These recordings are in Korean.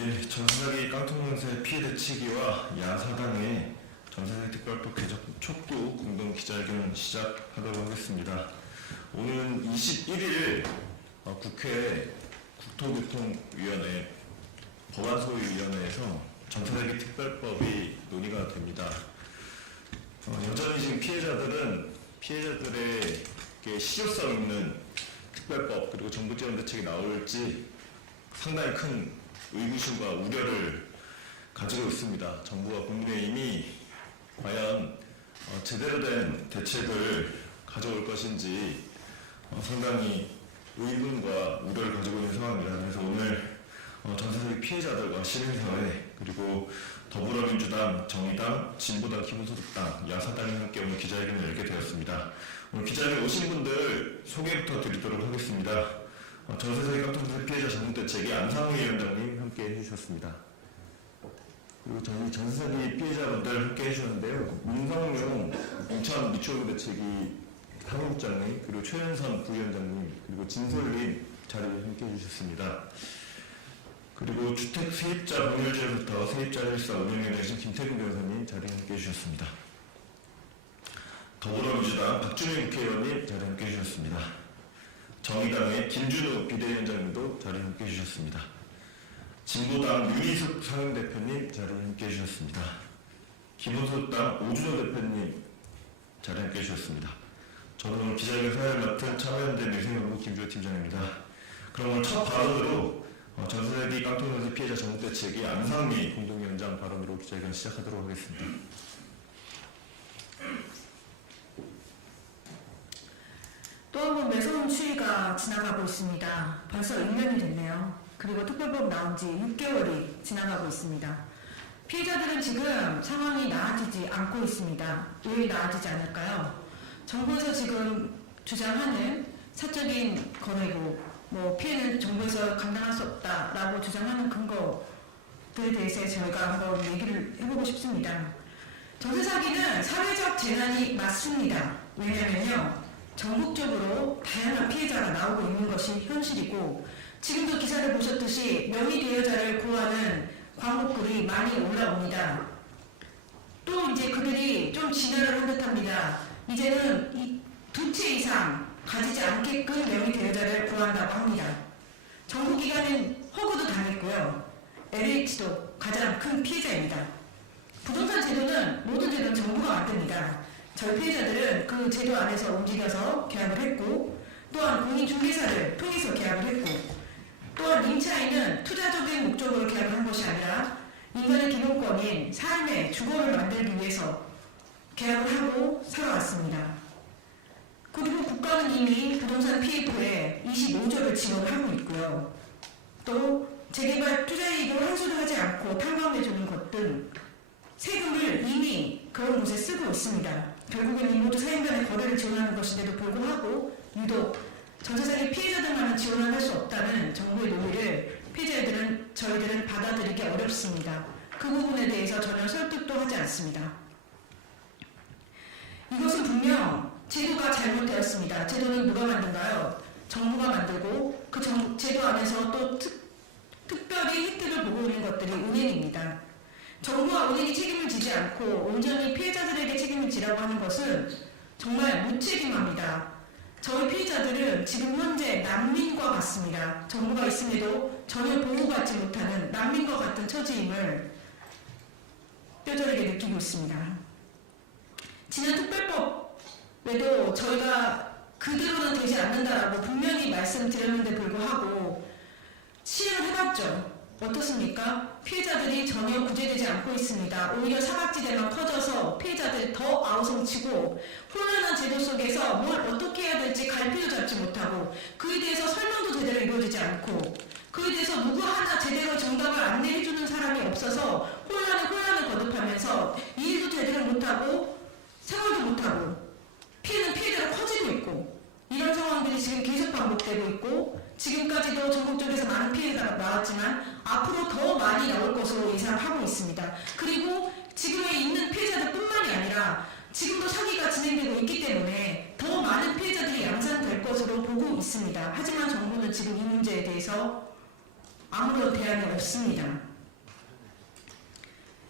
예, 전사기 깡통문세 피해 대치기와 야사당의 전사기 특별법 개정 촉구 공동 기자회견 시작하도록 하겠습니다. 오늘은 21일 국회 국토교통위원회 법안소위위원회에서 전사기 특별법이 논의가 됩니다. 여전히 지금 피해자들에게 실효성 있는 특별법 그리고 정부 지원 대책이 나올지 상당히 큰 의구심과 우려를 가지고 있습니다. 정부와 국민의힘이 과연 제대로 된 대책을 가져올 것인지 상당히 의문과 우려를 가지고 있는 상황입니다. 그래서 오늘 전사기 피해자들과 시민사회 그리고 더불어민주당, 정의당, 진보당, 기본소득당, 야사당이 함께 오늘 기자회견을 열게 되었습니다. 오늘 기자회견 오신 분들 소개부터 드리도록 하겠습니다. 전사기 깡통문세 피해자 전문대책위 안상우 위원장님 함께 해주셨습니다. 그리고 저희 전사기 피해자분들 함께 해주셨는데요. 민성용 인천 미추홀대책위 사무국장님, 그리고 최현선 부위원장님, 그리고 진솔님 자리에 함께 해주셨습니다. 그리고 주택 세입자 법률제로부터 세입자 헬사 운영에 계신 김태균 변호사님 자리에 함께 해주셨습니다. 더불어민주당 박준희 국회의원님 자리에 함께 해주셨습니다. 정의당의 김준우 비대위원장님도 자리에 함께 해주셨습니다. 진보당 윤희숙 상임대표님 자리에 함께 해주셨습니다. 기본소득당 오준호 대표님 자리에 함께 해주셨습니다. 저는 오늘 기자회견 사회를 맡은 참여연대 민생연구 김주호 팀장입니다. 그럼 오늘 첫 발언으로 전사기 깡통문세 피해자 전문대책위 안상미 공동위원장 발언으로 기자회견 시작하도록 하겠습니다. 또 한 번 매서운 추위가 지나가고 있습니다. 벌써 1년이 됐네요. 그리고 특별법 나온 지 6개월이 지나가고 있습니다. 피해자들은 지금 상황이 나아지지 않고 있습니다. 왜 나아지지 않을까요? 정부에서 지금 주장하는 사적인 거래고 피해는 정부에서 감당할 수 없다라고 주장하는 근거들에 대해서 저희가 한번 얘기를 해보고 싶습니다. 전세 사기는 사회적 재난이 맞습니다. 왜냐면요, 전국적으로 다양한 피해자가 나오고 있는 것이 현실이고, 지금도 기사를 보셨듯이 명의 대여자를 구하는 광고글이 많이 올라옵니다. 또 이제 그들이 좀 진화를 한 듯합니다. 이제는 2채 이상 가지지 않게끔 명의 대여자를 구한다고 합니다. 정부기관은 허구도 당했고요. LH도 가장 큰 피해자입니다. 부동산 제도는 모든 제도는 정부가 만듭니다. 저희 피해자들은 그 제도 안에서 움직여서 계약을 했고, 또한 공인중개사를 통해서 계약을 했고, 또한 임차인은 투자적인 목적으로 계약을 한 것이 아니라 인간의 기본권인 삶의 주거를 만들기 위해서 계약을 하고 살아왔습니다. 그리고 국가는 이미 부동산 피해부에 25조를 지원하고 있고요. 또 재개발 투자이익을 환수를 하지 않고 탕감해주는 것 등 세금을 이미 그런 곳에 쓰고 있습니다. 결국에는 이 모두 사인 간의 거래를 지원하는 것인데도 불구하고 유독 전세사기 피해자들만은 지원을 할 수 없다는 정부의 논의를 저희들은 받아들이기 어렵습니다. 그 부분에 대해서 전혀 설득도 하지 않습니다. 이것은 분명 제도가 잘못되었습니다. 제도는 누가 만든가요? 정부가 만들고 그 제도 안에서 또 특별히 혜택을 보고 있는 것들이 은행입니다. 정부와 은행이 책임을 지지 않고 온전히 피해자들에게 책임을 지라고 하는 것은 정말 무책임합니다. 저희 피해자들은 지금 현재 난민과 같습니다. 정부가 있음에도 전혀 보호받지 못하는 난민과 같은 처지임을 뼈저리게 느끼고 있습니다. 지난 특별법에도 저희가 그대로는 되지 않는다라고 분명히 말씀드렸는데 불구하고 시행을 해봤죠. 어떻습니까? 피해자들이 전혀 구제되지 않고 있습니다. 오히려 사각지대만 커져서 피해자들이 더 아우성치고 혼란한 제도 속에서 뭘 어떻게 해야 될지 갈피도 잡지 못하고 그에 대해서 설명도 제대로 이루어지지 않고 그에 대해서 누구 하나 제대로 정답을 안내해주는 사람이 없어서 혼란을 거듭하면서 일도 제대로 못하고 생활도 못하고 피해는 피해대로 커지고 있고 이런 상황들이 지금 계속 반복되고 있고 지금까지도 전국적에서 많은 피해가 나왔지만 앞으로 더 많이 나올 것으로 예상하고 있습니다. 그리고 지금에 있는 피해자들 뿐만이 아니라 지금도 사기가 진행되고 있기 때문에 더 많은 피해자들이 양산될 것으로 보고 있습니다. 하지만 정부는 지금 이 문제에 대해서 아무런 대안이 없습니다.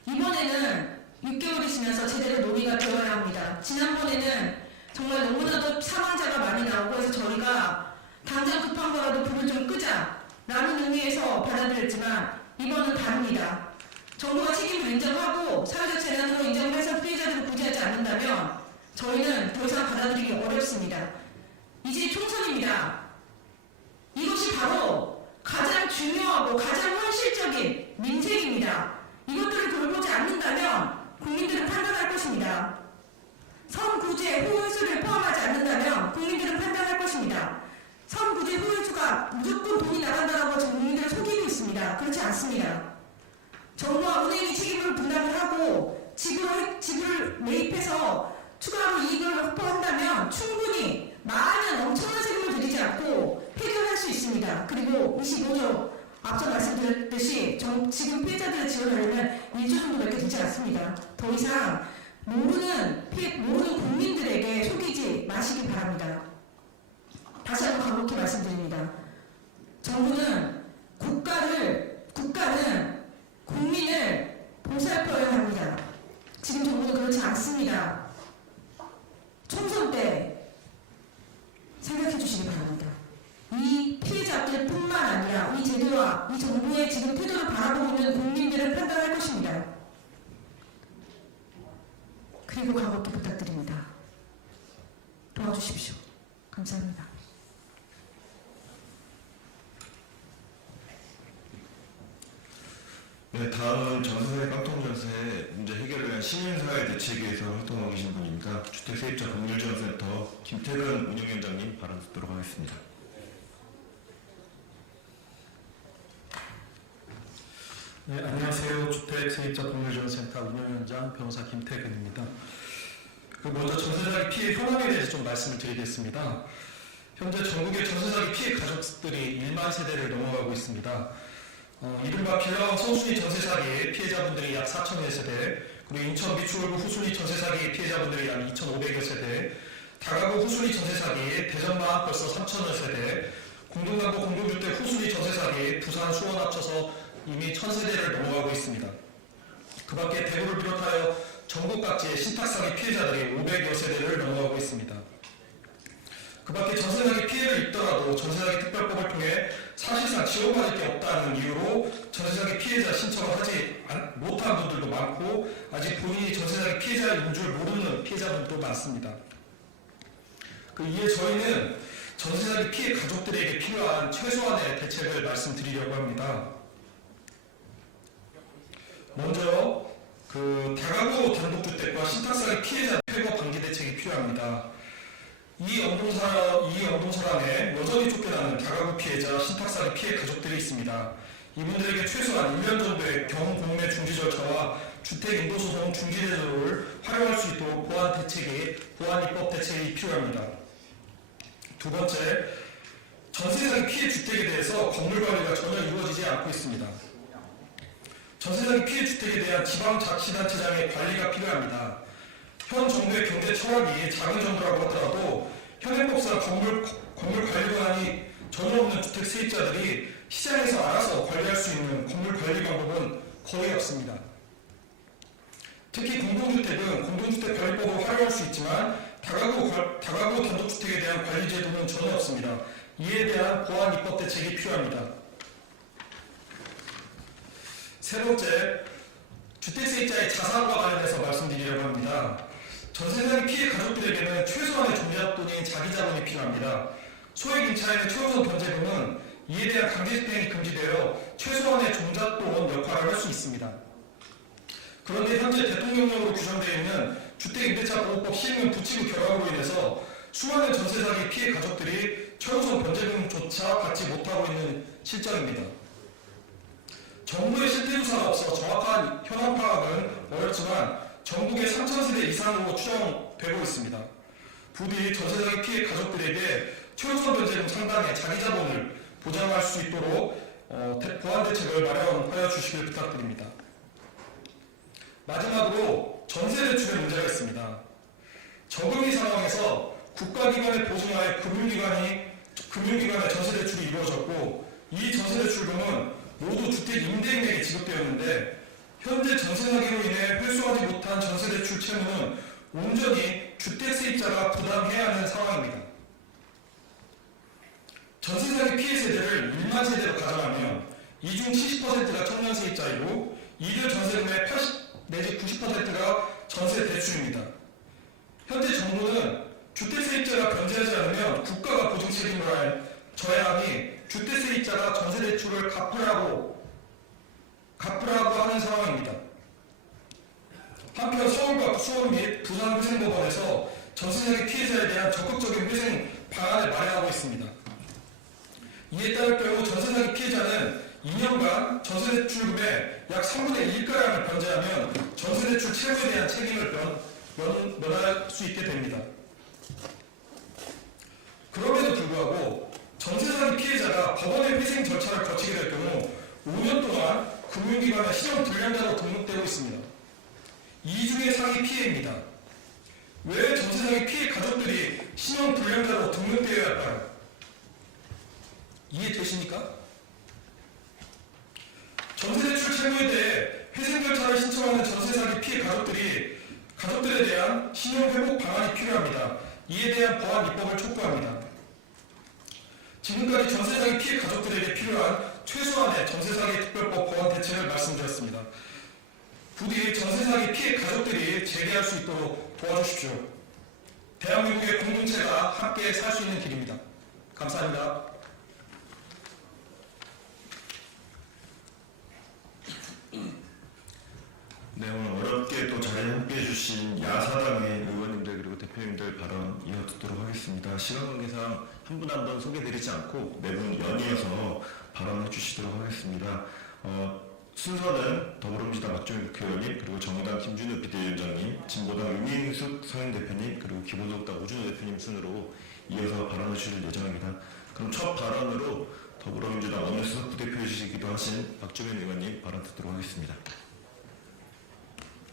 이번에는 6개월이 지나서 제대로 논의가 되어야 합니다. 지난번에는 정말 너무나도 사망자가 많이 나오고 해서 저희가 당장 급한 거라도 불을 좀 끄자라는 의미에서 받아들였지만 이번은 다릅니다. 정부가 책임을 인정하고 사회적 재난으로 인정해서 피해자들을 구제하지 않는다면 저희는 더 이상 받아들이기 어렵습니다. 이제 총선입니다. 이것이 바로 가장 중요하고 가장 현실적인 민생입니다. 이것들을 돌보지 않는다면 국민들은 판단할 것입니다. 선구제 후회수를 포함하지 않는다면 국민들은 판단할 것입니다. 선구제 후회수가 무조건 돈이 나간다고 지금 국민들을 속이고 있습니다. 그렇지 않습니다. 정부와 은행이 책임을 분담을 하고 지불을 매입해서 추가로 이익을 확보한다면 충분히 많은 엄청난 세금을 들이지 않고 해결할 수 있습니다. 그리고 25조 앞서 말씀드렸듯이 지금 피해자들을 지원하려면 1조 정도밖에 되지 않습니다. 더 이상 모르는 국민들에게 속이지 마시기 바랍니다. 다시 한번 강력히 말씀드립니다. 정부는 국가는 국민을 보살펴야 합니다. 지금 정부는 그렇지 않습니다. 총선 때 생각해 주시기 바랍니다. 이 피해자들뿐만 아니라 이 제도와 이 정부의 지금 태도를 바라보고 있는 국민들은 판단할 것입니다. 그리고 간곡히 부탁드립니다. 도와주십시오. 감사합니다. 네, 다음은 전세 깡통전세 문제 해결을 위한 시민사회 대책위에서 활동하고 계신 분입니다. 주택세입자 법률지원센터 김태근 운영위원장님 발언 듣도록 하겠습니다. 네, 안녕하세요. 주택세입자 법률지원센터 운영위원장 변호사 김태근입니다. 먼저 전세사기 피해 현황에 대해서 좀 말씀을 드리겠습니다. 현재 전국의 전세사기 피해 가족들이 1만 세대를 넘어가고 있습니다. 이른바 빌라왕 선순위 전세사기 피해자분들이 약 4,000여 세대, 그리고 인천 미추홀구 후순위 전세사기 피해자분들이 약 2,500여 세대, 다가구 후순위 전세사기 대전만 벌써 3,000여 세대, 공동남부 공동주택 후순위 전세사기 부산 수원 합쳐서 이미 1,000세대를 넘어가고 있습니다. 그 밖에 대구를 비롯하여 전국 각지의 신탁사기 피해자들이 500여 세대를 넘어가고 있습니다. 그 밖에 전세사기 피해를 입더라도 전세사기 특별법을 통해 사실상 지원받을 게 없다는 이유로 전세사기 피해자 신청을 하지 못한 분들도 많고 아직 본인이 전세사기 피해자인 줄 모르는 피해자분들도 많습니다. 이에 저희는 전세사기 피해 가족들에게 필요한 최소한의 대책을 말씀드리려고 합니다. 먼저 다가구 단독주택과 신탁사기 피해자 폐거 방지 대책이 필요합니다. 이 영동사랑에 여전히 쫓겨나는 다가구 피해자, 신탁사기 피해 가족들이 있습니다. 이분들에게 최소한 1년 정도의 경공매 중지 절차와 주택인도소송 중지 제도를 활용할 수 있도록 보완 입법 대책이 필요합니다. 두 번째, 전세사기 피해 주택에 대해서 건물 관리가 전혀 이루어지지 않고 있습니다. 전세사기 피해 주택에 대한 지방자치단체장의 관리가 필요합니다. 현 정부의 경제 철학이 작은 정부라고 하더라도 현행법상 건물 관리 권한이 전혀 없는 주택 세입자들이 시장에서 알아서 관리할 수 있는 건물 관리 방법은 거의 없습니다. 특히 공동주택은 공동주택관리법을 활용할 수 있지만 다가구 단독주택에 대한 관리 제도는 전혀 없습니다. 이에 대한 보완 입법 대책이 필요합니다. 세 번째, 주택세입자의 자산과 관련해서 말씀드리려고 합니다. 전세사기 피해 가족들에게는 최소한의 종잣돈인 자기자본이 필요합니다. 소액 임차인의 최우선 변제금은 이에 대한 강제집행이 금지되어 최소한의 종잣돈 역할을 할 수 있습니다. 그런데 현재 대통령령으로 규정되어 있는 주택임대차보호법 시행령 부치부 결함으로 인해서 수많은 전세사기 피해 가족들이 최우선 변제금조차 받지 못하고 있는 실정입니다. 정부의 실태조사가 없어 정확한 현황 파악은 어렵지만 전국의 3,000세대 이상으로 추정되고 있습니다. 부디 전세사기 피해 가족들에게 최우선 변제금 상당의 자기자본을 보장할 수 있도록 보완 대책을 마련하여 주시길 부탁드립니다. 마지막으로 전세대출의 문제가 있습니다. 저금리 상황에서 국가기관의 보증하에 금융기관의 전세대출이 이루어졌고 이 전세대출금은 모두 주택 임대인에게 지급되었는데 현재 전세 사기로 인해 회수하지 못한 전세 대출 채무는 온전히 주택 세입자가 부담해야 하는 상황입니다. 전세 사기 피해 세대를 1만 세대로 가정하면 이 중 70%가 청년 세입자이고 이들 전세금의 80 내지 90%가 전세 대출입니다. 현재 정부는 주택 세입자가 변제하지 않으면 국가가 보증 책임을 져야 하니 주택 세입자가 전세 대출을 갚으라고 하는 상황입니다. 한편 서울과 수원 및 부산회생법원에서 전세 사기 피해자에 대한 적극적인 회생 방안을 마련하고 있습니다. 이에 따를 경우 전세 사기 피해자는 2년간 전세 대출금의 약 3분의 1가량을 변제하면 전세 대출 채무에 대한 책임을 면할 수 있게 됩니다. 그럼에도 불구하고 전세 사기 피해자가 법원의 회생 절차를 거치게 될 경우 5년 동안 금융기관의 신용 불량자로 등록되고 있습니다. 이중의 사기 피해입니다. 왜 전세 사기 피해 가족들이 신용 불량자로 등록되어야 할까요? 이해되십니까? 전세대출 채무에 대해 회생 절차를 신청하는 전세 사기 피해 가족들에 대한 신용 회복 방안이 필요합니다. 이에 대한 법안 입법을 촉구합니다. 지금까지 전세 사기 피해 가족들에게 필요한 최소한의 전세 사기 특별법 법안 대책을 말씀드렸습니다. 부디 전세 사기 피해 가족들이 재개할 수 있도록 도와주십시오. 대한민국의 공동체가 함께 살 수 있는 길입니다. 감사합니다. 네, 오늘 어렵게 또 자리에 함께해 주신 야사당의 의원님들 그리고 대표님들 발언 이어듣도록 하겠습니다. 시간 관계상 한 분 한 분 소개드리지 않고 매분 연이어서 발언해 주시도록 하겠습니다. 순서는 더불어민주당 박주민 국회의원님, 그리고 정의당 김준우 비대위원장님, 진보당 유민숙 상임대표님, 그리고 기본소득당 오준호 대표님 순으로 이어서 발언해 주실 예정입니다. 그럼 첫 발언으로 더불어민주당 원내수석 부대표이시기도 하신 박주민 의원님 발언 듣도록 하겠습니다.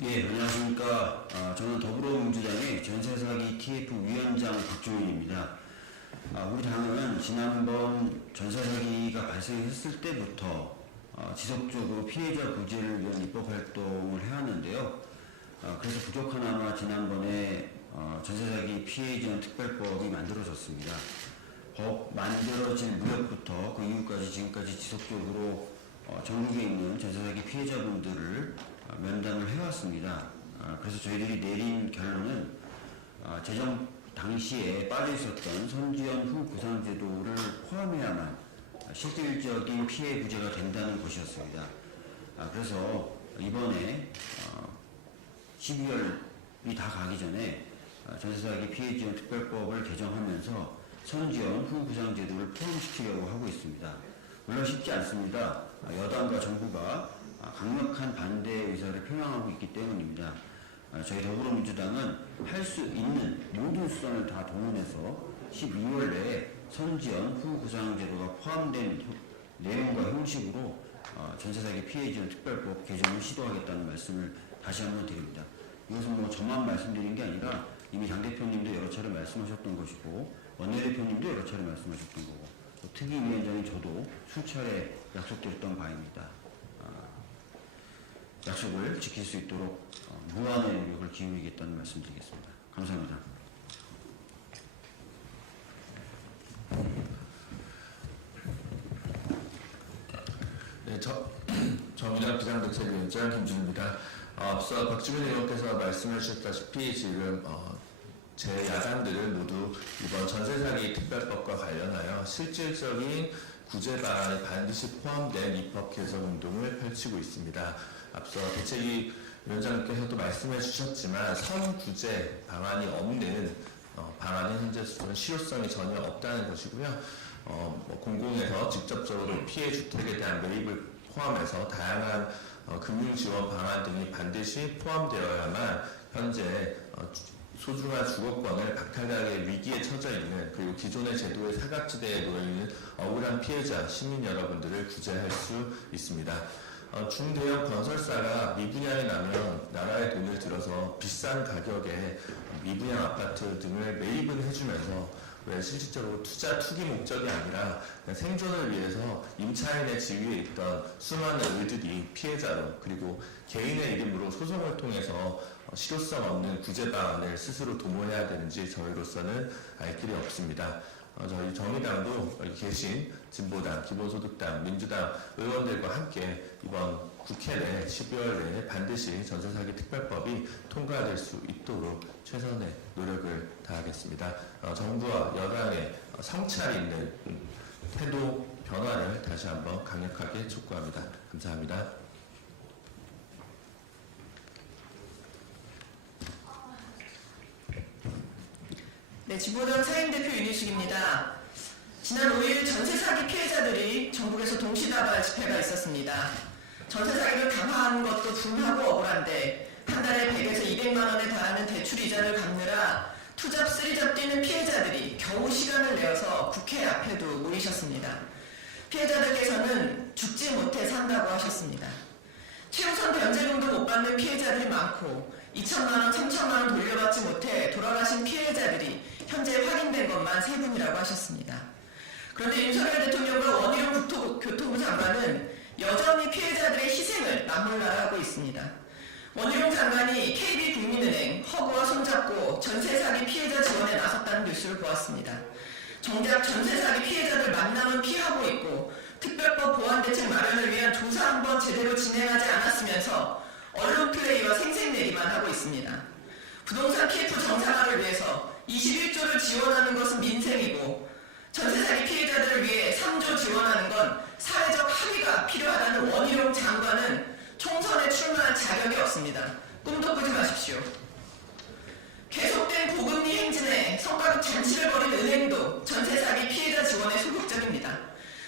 예, 안녕하십니까. 저는 더불어민주당의 전세사기 TF 위원장 박주민입니다. 우리 당은 지난번 전세사기가 발생했을 때부터 지속적으로 피해자 구제를 위한 입법활동을 해왔는데요. 그래서 부족하나마 지난번에 전세사기 피해지원 특별법이 만들어졌습니다. 법 만들어질 무렵부터 그 이후까지 지금까지 지속적으로 전국에 있는 전세사기 피해자분들을 면담을 해왔습니다. 그래서 저희들이 내린 결론은 재정 당시에 빠져 있었던 선지연 후 보상제도를 포함해야만 실질적인 피해 구제가 된다는 것이었습니다. 그래서 이번에 12월이 다 가기 전에 전세사기 피해지원 특별법을 개정하면서 선지연 후 보상제도를 포함시키려고 하고 있습니다. 물론 쉽지 않습니다. 여당과 정부가 강력한 반대 의사를 표명하고 있기 때문입니다. 저희 더불어민주당은 할 수 있는 모든 수단을 다 동원해서 12월 내에 선지연 후 보상제도가 포함된 내용과 형식으로 전세사기 피해지원 특별법 개정을 시도하겠다는 말씀을 다시 한번 드립니다. 이것은 뭐 저만 말씀드린 게 아니라 이미 장 대표님도 여러 차례 말씀하셨던 것이고 원내대표님도 여러 차례 말씀하셨던 거고 특위위원장인 저도 수차례 약속드렸던 바입니다. 약속을 지킬 수 있도록 무한의 노력을 기울이겠다는 말씀드리겠습니다. 감사합니다. 네, 정의당 비상대책위원장 김준우입니다. 앞서 박주민 의원께서 말씀해 주셨다시피 지금 제 야당들은 모두 이번 전세사기 특별법과 관련하여 실질적인 구제 방안이 반드시 포함된 입법 개정 운동을 펼치고 있습니다. 앞서 대책위 위원장님께서도 말씀해 주셨지만 선구제 방안이 없는 방안은 현재 실효성이 전혀 없다는 것이고요. 공공에서 직접적으로 피해 주택에 대한 매입을 포함해서 다양한 금융 지원 방안 등이 반드시 포함되어야만 현재 소중한 주거권을 박탈당의 위기에 처져 있는 그리고 기존의 제도의 사각지대에 놓여 있는 억울한 피해자 시민 여러분들을 구제할 수 있습니다. 중대형 건설사가 미분양이 나면 나라의 돈을 들여서 비싼 가격에 미분양 아파트 등을 매입은 해주면서 왜 실질적으로 투기 목적이 아니라 그냥 생존을 위해서 임차인의 지위에 있던 수많은 을들이 피해자로 그리고 개인의 이름으로 소송을 통해서 실효성 없는 구제 방안을 스스로 도모해야 되는지 저희로서는 알 길이 없습니다. 저희 정의당도 여기 계신 진보당, 기본소득당, 민주당 의원들과 함께 이번 국회 내 12월 내에 반드시 전세사기 특별법이 통과될 수 있도록 최선의 노력을 다하겠습니다. 정부와 여당의 성찰이 있는 태도 변화를 다시 한번 강력하게 촉구합니다. 감사합니다. 네, 진보당 사임대표 윤희숙입니다. 지난 5일 전세 사기 피해자들이 전국에서 동시다발 집회가 있었습니다. 전세 사기를 당한 것도 분하고 억울한데 한 달에 100에서 200만 원에 달하는 대출 이자를 갚느라 투잡 쓰리잡 뛰는 피해자들이 겨우 시간을 내어서 국회 앞에도 모이셨습니다. 피해자들께서는 죽지 못해 산다고 하셨습니다. 최우선 변제금도 못 받는 피해자들이 많고 2천만 원, 3천만 원 돌려받지 못해 돌아가신 피해자들이 현재 확인된 것만 3분이라고 하셨습니다. 그런데 윤석열 대통령과 원희룡 교통부 장관은 여전히 피해자들의 희생을 나몰라라 하고 있습니다. 원희룡 장관이 KB국민은행 허구와 손잡고 전세사기 피해자 지원에 나섰다는 뉴스를 보았습니다. 정작 전세사기 피해자들 만남은 피하고 있고 특별법 보완 대책 마련을 위한 조사 한번 제대로 진행하지 않았으면서 언론 플레이와 생색내기만 하고 있습니다. 부동산 PF 정상화를 위해서 21조를 지원하는 것은 민생이고 전세사기 피해자들을 위해 3조 지원하는 건 사회적 합의가 필요하다는 원희룡 장관은 총선에 출마할 자격이 없습니다. 꿈도 꾸지 마십시오. 계속된 고금리 행진에 성과급 잔치를 벌인 은행도 전세사기 피해자 지원에 소극적입니다.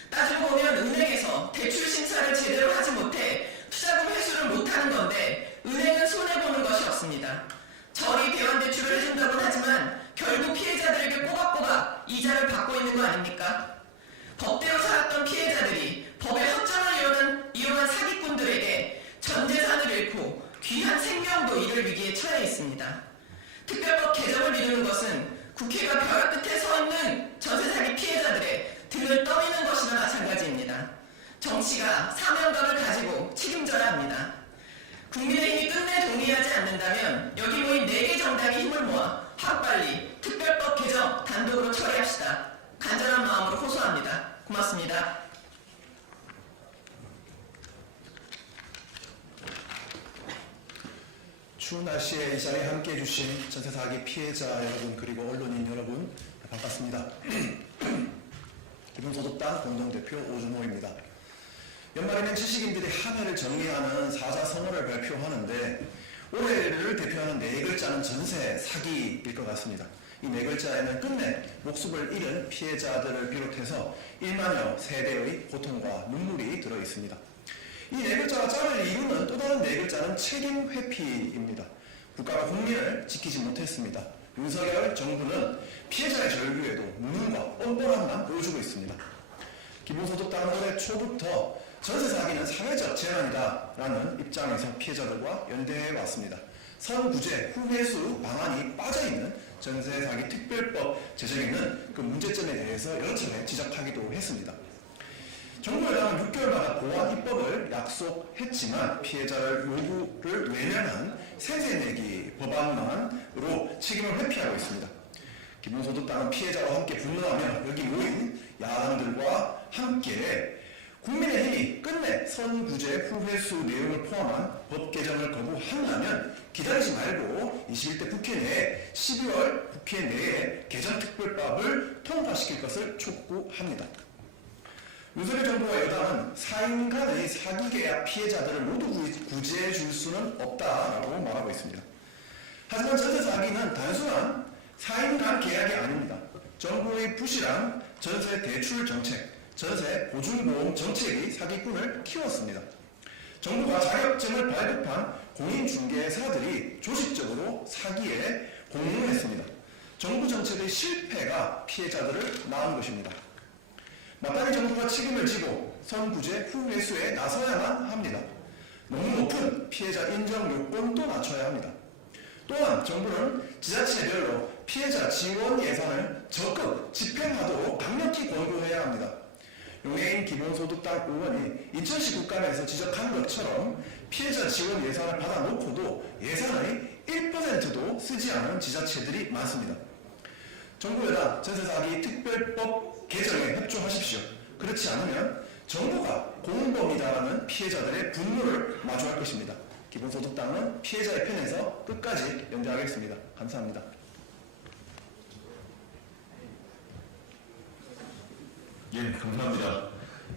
따지고 보면 은행에서 대출 심사를 제대로 하지 못해 투자금 회수를 못하는 건데 은행은 손해보는 것이 없습니다. 저리 대환 대출을 해준다고는 하지만 결국 피해자들에게 꼬박꼬박 이자를 받고 있는 거 아닙니까? 법대로 살았던 피해자들이 법의 허점을 이용한 사기꾼들에게 전 재산을 잃고 귀한 생명도 잃을 위기에 처해 있습니다. 특별법 개정을 미루는 것은 국회가 벼랑 끝에 서 있는 전세사기 피해자들의 등을 떠미는 것이나 마찬가지입니다. 정치가 사명감을 가지고 책임져야 합니다. 국민의힘이 끝내 동의하지 않는다면 여기 모인 4개 정당이 힘을 모아 하루빨리 특별법 개정 단독으로 처리합시다. 간절한 마음으로 호소합니다. 고맙습니다. 추운 날씨에 이 자리에 함께해 주신 전세사기 피해자 여러분 그리고 언론인 여러분 반갑습니다. 기본소득당 공동대표 오준호입니다. 연말에는 지식인들이 한 해를 정리하는 사자성어를 발표하는데 올해를 대표하는 4글자는 전세 사기일 것 같습니다. 이 4글자에는 끝내 목숨을 잃은 피해자들을 비롯해서 1만여 세대의 고통과 눈물이 들어있습니다. 이 4글자가 짝을 이루는 또 다른 4글자는 책임 회피입니다. 국가가 국민을 지키지 못했습니다. 윤석열 정부는 피해자의 절규에도 무능과 뻔뻔함만 보여주고 있습니다. 기본소득당은 올해 초부터 전세 사기는 사회적 재난이다라는 입장에서 피해자들과 연대해 왔습니다. 선구제 후회수 방안이 빠져있는 전세 사기 특별법 제정에는 그 문제점에 대해서 여러 차례 지적하기도 했습니다. 정부 여당은 6개월마다 보완 입법을 약속했지만 피해자를 요구를 외면한 세제내기 법안만으로 책임을 회피하고 있습니다. 기본소득당은 피해자와 함께 분노하며 여기 모인 야당들과 함께 국민의힘이 끝내 선구제 후회수 내용을 포함한 법 개정을 거부한다면 기다리지 말고 21대 국회 내에 12월 국회 내에 개정특별법을 통과시킬 것을 촉구합니다. 윤석열 정부와 여당은 4인 간의 사기계약 피해자들을 모두 구제해 줄 수는 없다라고 말하고 있습니다. 하지만 전세 사기는 단순한 4인 간 계약이 아닙니다. 정부의 부실한 전세 대출 정책, 전세 보증보험 정책이 사기꾼을 키웠습니다. 정부가 자격증을 발급한 공인중개사들이 조직적으로 사기에 공모했습니다. 정부 정책의 실패가 피해자들을 낳은 것입니다. 마땅히 정부가 책임을 지고 선구제 후회수에 나서야만 합니다. 너무 높은 피해자 인정 요건도 낮춰야 합니다. 또한 정부는 지자체별로 피해자 지원 예산을 적극 집행하도록 강력히 권고해야 합니다. 용해인 기본소득당 의원이 2019 국감에서 지적한 것처럼 피해자 지원 예산을 받아놓고도 예산의 1%도 쓰지 않은 지자체들이 많습니다. 정부 여당 전세사기 특별법 개정에 협조하십시오. 그렇지 않으면 정부가 공범이다라는 피해자들의 분노를 마주할 것입니다. 기본소득당은 피해자의 편에서 끝까지 연대하겠습니다. 감사합니다. 예, 감사합니다.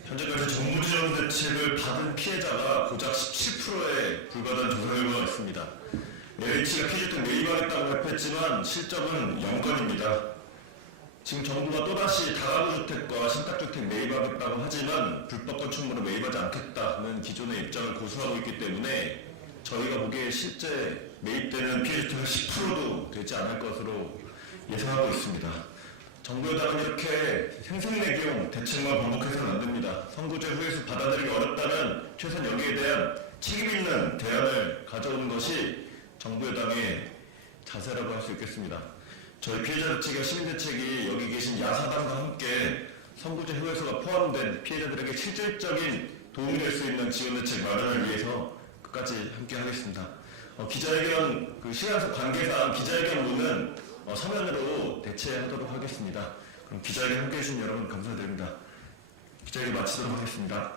현재까지 정부 지원 대책을 받은 피해자가 고작 17%에 불과한 조사 결과가 있습니다. LH가 피해주택 매입하겠다고 발표했지만 실적은 0건입니다. 지금 정부가 또다시 다가구 주택과 신탁주택 매입하겠다고 하지만 불법 건축물을 매입하지 않겠다는 기존의 입장을 고수하고 있기 때문에 저희가 보기에 실제 매입되는 피해주택은 10%도 되지 않을 것으로 예상하고 있습니다. 정부 여당은 이렇게 생색내기용 대책만 반복해서는 안 됩니다. 선거제 후에서 받아들이기 어렵다면 최소한 여기에 대한 책임 있는 대안을 가져오는 것이 정부 여당의 자세라고 할 수 있겠습니다. 저희 피해자 대책과 시민 대책이 여기 계신 야사당과 함께 선거제 후에서가 포함된 피해자들에게 실질적인 도움이 될 수 있는 지원 대책 마련을 위해서 끝까지 함께 하겠습니다. 기자회견 시간속 관계상 기자회견문은 서면으로 대체하도록 하겠습니다. 그럼 기자회견 함께해 주신 여러분 감사드립니다. 기자회견 마치도록 하겠습니다.